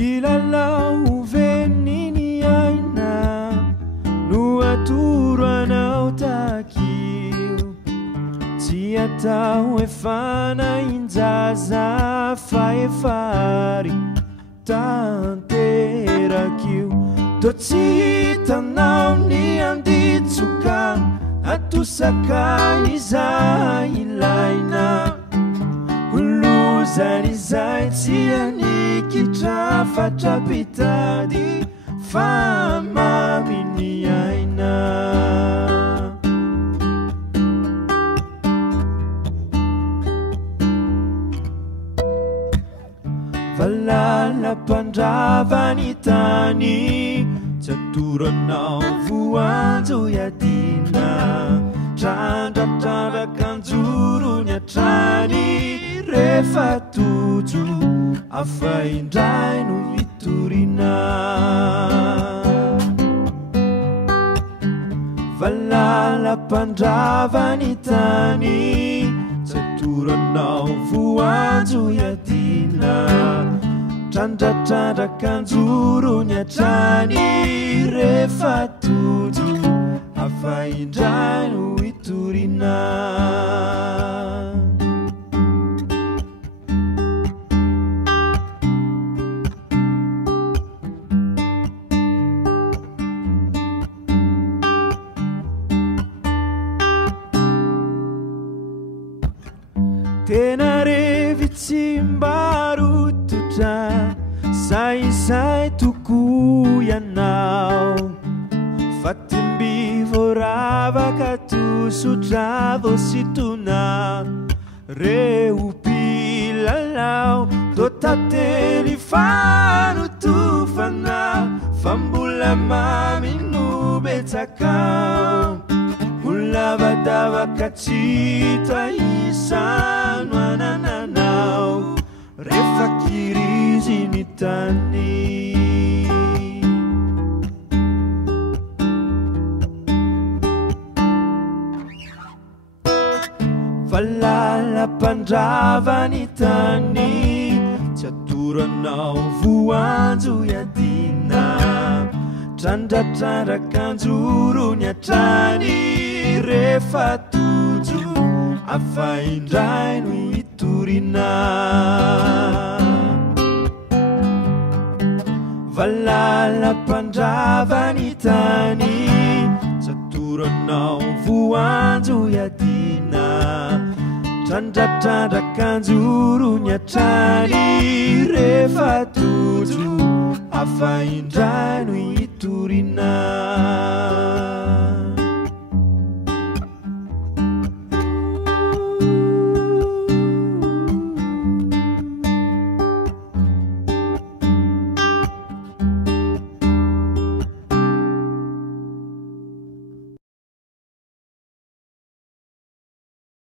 kilalao veniny aina no atoro anao takio tsy atao efanainjaza fa efary tanterakio to tsy hitanao ny anditsoka atosaka izay ilaina lozany izay tsy anikitra fatrapitady fa maminy aina valalam-pandravany tany tsy atoranao voanjo iadina trandratrarakanjorony atrany rehefa tojo afaindray no hitorina valalam-pandravany tany tsy atoranao voanjo iadina trandratrarakanjorony atrany rehefa tojo afaindray no hitorina tena revitsy mbarototra saisay toko ianao fa timbivoravaka tosotra vositona reo pilalao to tately fanotofana fa mbola mamino betsakao lavadavaka tsita isano anananao rehefa kiriziny tany valalam-pandravany tany tsy atoranao voanjo iadina trandratrarakanjorony atrany rehefa tojo afaindray no hitorina valalam-pandravany tany tsy atoranao voanjo iadina trandratrarakanjorony atrany rehefa tojo afaindray no